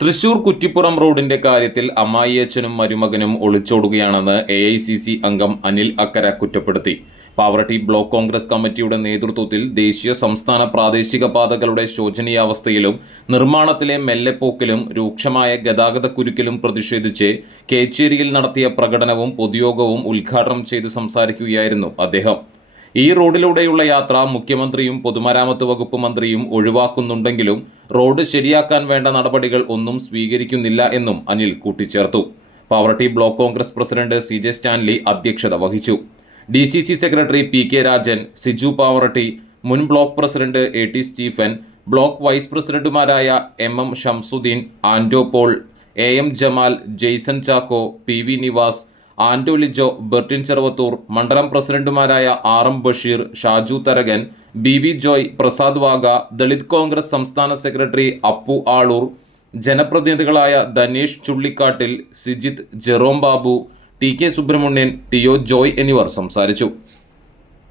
തൃശൂർ കുറ്റിപ്പുറം റോഡിന്റെ കാര്യത്തിൽ അമ്മായിയച്ഛനും മരുമകനും ഒളിച്ചോടുകയാണെന്ന് എ ഐ സി സി അംഗം അനിൽ അക്കര കുറ്റപ്പെടുത്തി. പാവറട്ടി ബ്ലോക്ക് കോൺഗ്രസ് കമ്മിറ്റിയുടെ നേതൃത്വത്തിൽ ദേശീയ സംസ്ഥാന പ്രാദേശിക പാതകളുടെ ശോചനീയാവസ്ഥയിലും നിർമ്മാണത്തിലെ മെല്ലെപ്പോക്കിലും രൂക്ഷമായ ഗതാഗതക്കുരുക്കിലും പ്രതിഷേധിച്ച് കേച്ചേരിയിൽ നടത്തിയ പ്രകടനവും പൊതുയോഗവും ഉദ്ഘാടനം ചെയ്ത് സംസാരിക്കുകയായിരുന്നു അദ്ദേഹം. ഈ റോഡിലൂടെയുള്ള യാത്ര മുഖ്യമന്ത്രിയും പൊതുമരാമത്ത് വകുപ്പ് മന്ത്രിയും ഒഴിവാക്കുന്നുണ്ടെങ്കിലും റോഡ് ശരിയാക്കാൻ വേണ്ട നടപടികൾ ഒന്നും സ്വീകരിക്കുന്നില്ല എന്നും അനിൽ കൂട്ടിച്ചേർത്തു. Pavaratty block Congress president C J Stanley അധ്യക്ഷത വഹിച്ചു. D C C secretary P K Rajan Siju Pavaratty മുൻ block president A T Stephen block vice പ്രസിഡന്റുമാരായ M M Shamsuddin Ando Paul A M Jamal Jaison Chacko P V Nivas Ando Lijo Bertin Cheruvathur മണ്ഡലം പ്രസിഡന്റുമാരായ R M Basheer Shaju Tharakan B V Joy Prasad Vaga Dalit Congress സംസ്ഥാന secretary Appu Aloor ജനപ്രതിനിധികളായ Dhaneesh Chullikattil Sijith Jerome Babu T K Subrahmanian T O Joy എന്നിവർ സംസാരിച്ചു.